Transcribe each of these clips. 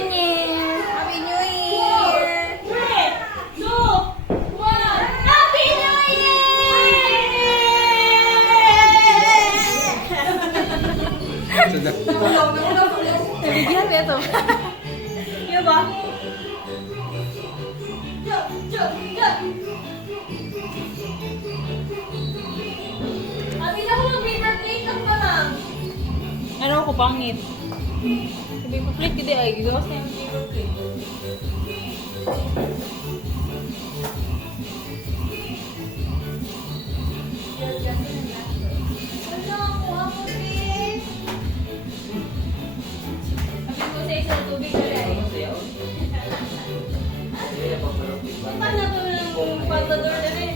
New Year! Happy New Year! 3, 2, 1. Happy New Year! Bigyan mo ito. Iya ba? Abi na ko ng paper plate lang pa lang. Ano ako pangit? Sabi ko plate hindi ay gigawas na yung paper plate. Ano ako ako din? Abi ko sa isang tubig na rin. Saan na to ng patador na rin?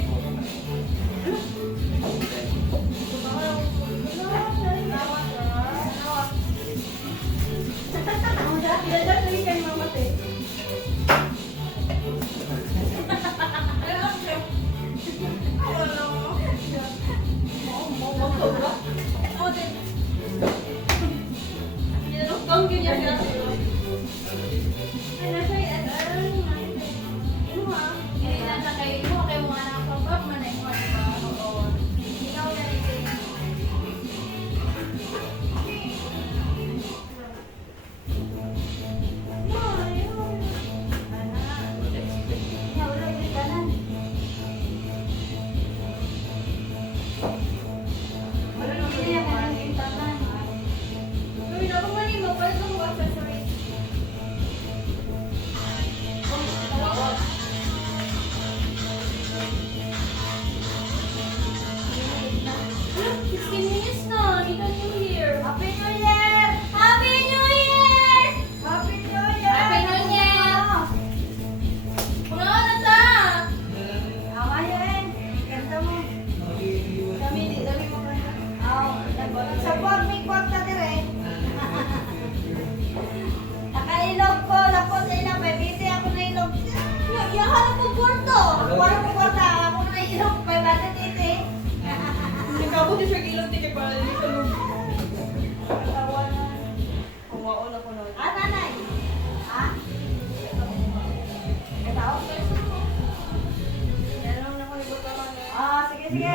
Sige.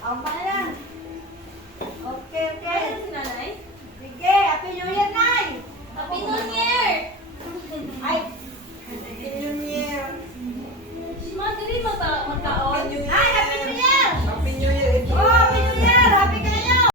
Ang pangalan